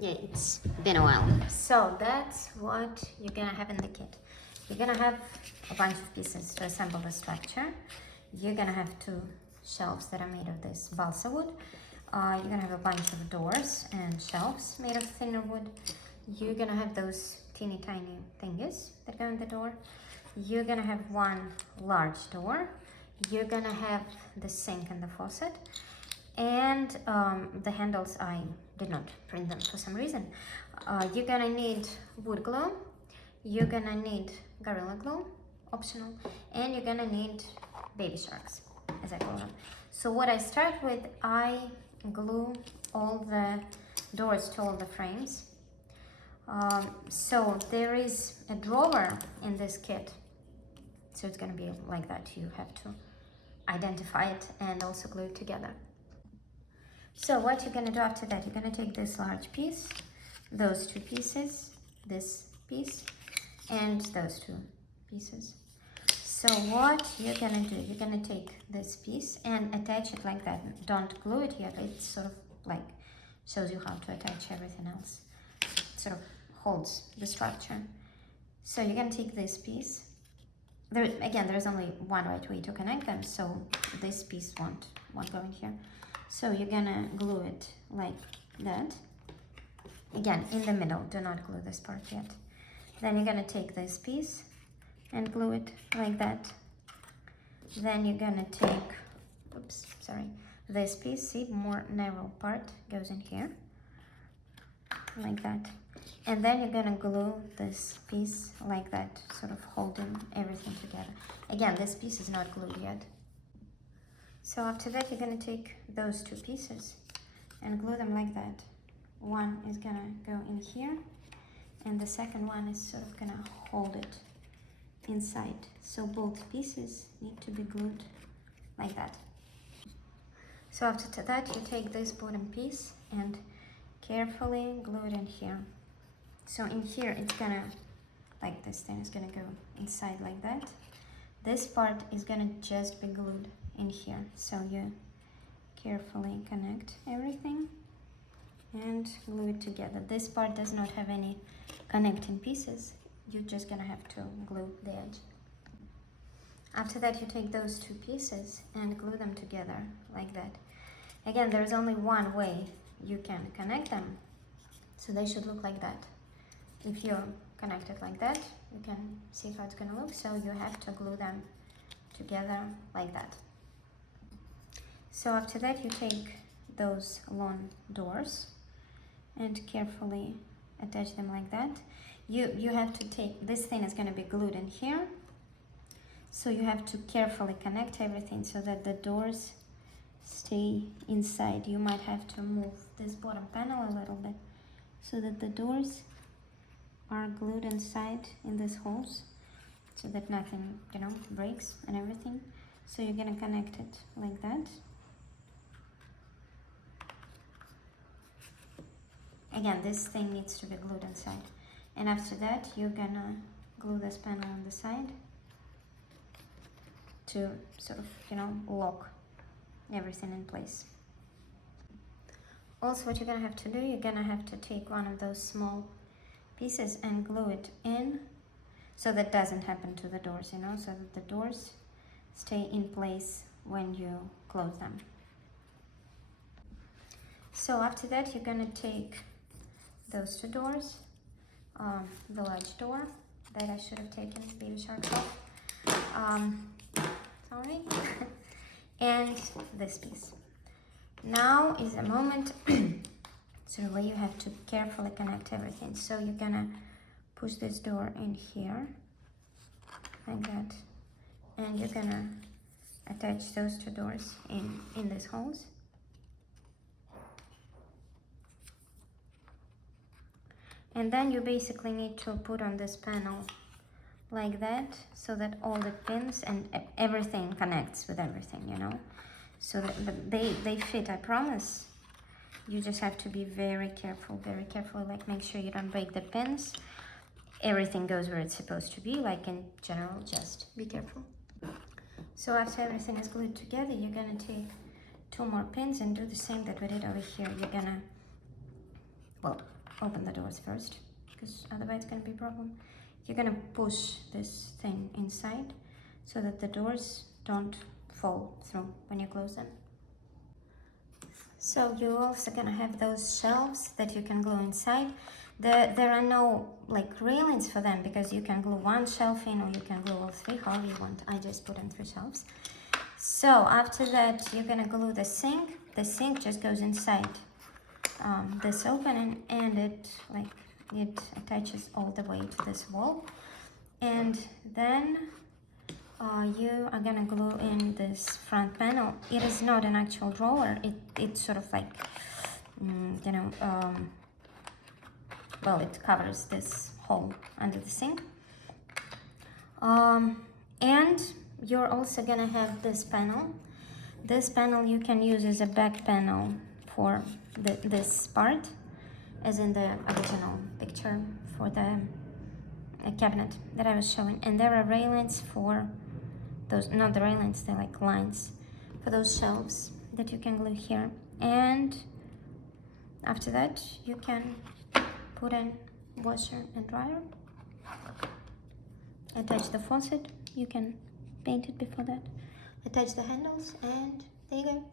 Yeah, it's been a while. So that's what you're gonna have in the kit. You're gonna have a bunch of pieces to assemble the structure. You're gonna have 2 shelves that are made of this balsa wood. You're gonna have a bunch of doors and shelves made of thinner wood. You're gonna have those teeny tiny thingies that go in the door. You're gonna have 1 large door. You're gonna have the sink and the faucet. And the handles, I did not print them for some reason. You're gonna need wood glue. You're gonna need Gorilla Glue, optional. And you're gonna need baby sharks, as I call them. So what I start with, I glue all the doors to all the frames. So there is a drawer in this kit. So it's gonna be like that. You have to identify it and also glue it together. So what you're gonna do after that, you're gonna take this large piece, those 2 pieces, this piece, and those 2 pieces. So what you're gonna do, you're gonna take this piece and attach it like that. Don't glue it yet, it sort of like shows you how to attach everything else. Sort of holds the structure. So you're gonna take this piece. There's only one right way to connect them, so this piece won't go in here. So you're gonna glue it like that. Again, in the middle, do not glue this part yet. Then you're gonna take this piece and glue it like that. Then you're gonna take, this piece, see, more narrow part goes in here, like that. And then you're gonna glue this piece like that, sort of holding everything together. Again, this piece is not glued yet. So after that, you're gonna take those 2 pieces and glue them like that. One is gonna go in here, and the second one is sort of gonna hold it inside. So both pieces need to be glued like that. So after that, you take this bottom piece and carefully glue it in here. So in here, it's gonna, like this thing is gonna go inside like that. This part is gonna just be glued in here. So you carefully connect everything and glue it together. This part does not have any connecting pieces. You're just gonna have to glue the edge. After that, you take those 2 pieces and glue them together like that. Again, there's only one way you can connect them, so they should look like that. If you connect it like that, you can see how it's gonna look. So you have to glue them together like that. So after that, you take those long doors and carefully attach them like that. You have to take, this thing is gonna be glued in here. So you have to carefully connect everything so that the doors stay inside. You might have to move this bottom panel a little bit so that the doors are glued inside in these holes so that nothing, breaks and everything. So you're gonna connect it like that. Again, this thing needs to be glued inside. And after that, you're gonna glue this panel on the side to sort of, lock everything in place. Also, what you're gonna have to do, you're gonna have to take one of those small pieces and glue it in so that doesn't happen to the doors, so that the doors stay in place when you close them. So after that, you're gonna take those 2 doors, the large door that I should have taken baby shark off, sorry, and this piece. Now is a moment where you have to carefully connect everything. So you're gonna push this door in here like that, and you're gonna attach those 2 doors in these holes. And then you basically need to put on this panel like that so that all the pins and everything connects with everything, so that they fit, I promise. You just have to be very careful, like make sure you don't break the pins. Everything goes where it's supposed to be, like in general, just be careful. So after everything is glued together, you're gonna take 2 more pins and do the same that we did over here. You're gonna, open the doors first, because otherwise it's gonna be a problem. You're gonna push this thing inside so that the doors don't fall through when you close them. So you're also gonna have those shelves that you can glue inside. There are no like railings for them, because you can glue one shelf in, or you can glue all three, however you want. I just put in 3 shelves. So after that, you're gonna glue the sink. The sink just goes inside this opening, and it attaches all the way to this wall. And then you are gonna glue in this front panel. It is not an actual drawer. It's sort of like, you know, well, it covers this hole under the sink. And you're also gonna have this panel. This panel you can use as a back panel for this part, as in the original picture for the cabinet that I was showing. And there are railings for those, not the railings, they're like lines for those shelves that you can glue here. And after that, you can put in washer and dryer, attach the faucet. You can paint it before that, attach the handles, and there you go.